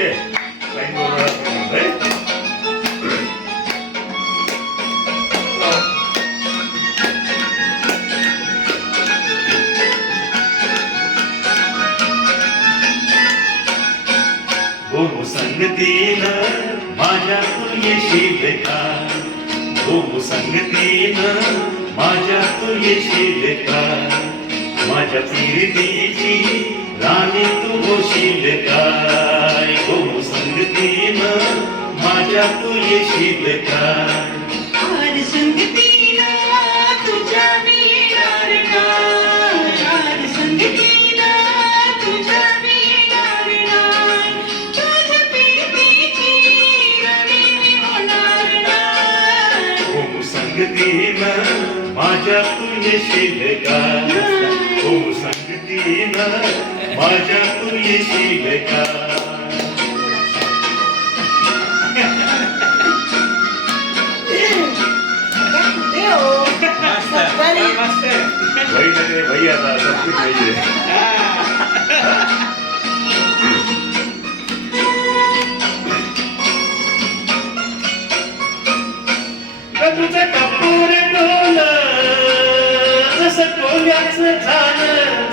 okay line बरोबर हो संगतीनं माझ्या तू येशील का हो संगतीनं माझ्या तू येशील का माझ्या प्रीतीची राणी तू होशील काय हो संगतीनं माझ्या तू येशील का आर संगतीनं तुझ्या मी येणार ना आर संगतीनं तुझ्या मी येणार ना तुझ्या प्रीतीची राणी मी होणार ना हो संगतीनं माझ्या तू येशील का हो संगतीनं माझ्या तू येशील का वही लग रहे वही आता सब कुछ वही है तुझं कपूर डोलं जसं कोल्याचं झालं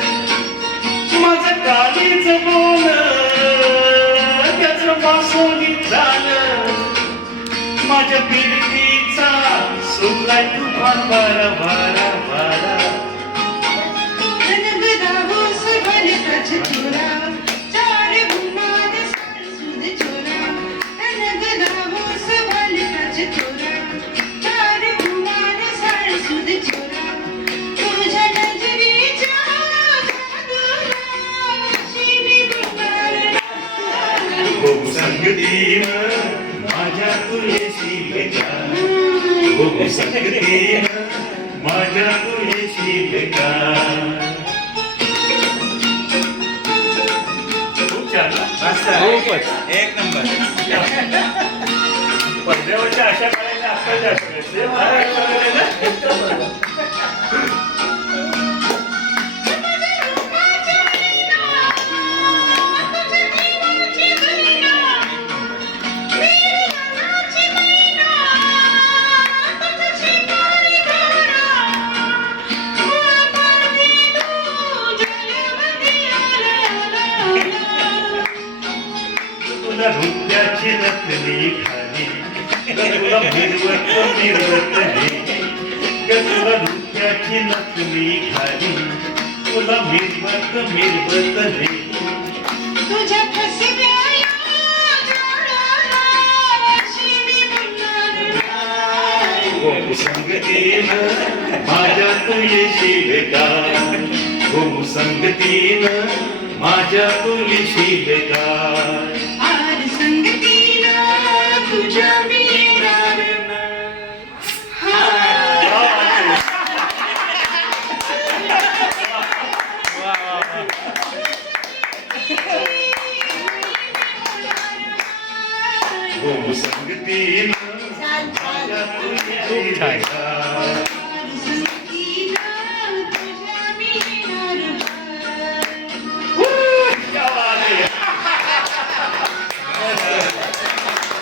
माझं कालीच बोलं त्याचं वासोलीत झालं माझ्या पिडकीचा सुरलाय तुफान वारा वारा वारा रंगदावोस भलताच छोरा चार घुमाद सारसूद छोरा रंगदावोस भलताच छोरा चार घुमाद सारसूद छोरा तुझ्या नजरेच्या जादूला शिवी बुडाला हो संगतीनं माझ्या तू येशील का हो संगतीनं माझ्या तू येशील का खूप छान खूपच एक नंबर पडद्यावरच्या अशा काळाच्या आत्ताच्या तुला रुपयाची नकली खाली तुला मिरवत मिरवत हे तुला रुपयाची नकली खाली तुला मिरवत मिरवत हे तुझ्या फसव्या जाळाला शिवी बुडाला हो संगतीनं माझ्या तू येशील का हो संगतीनं माझ्या तू येशील का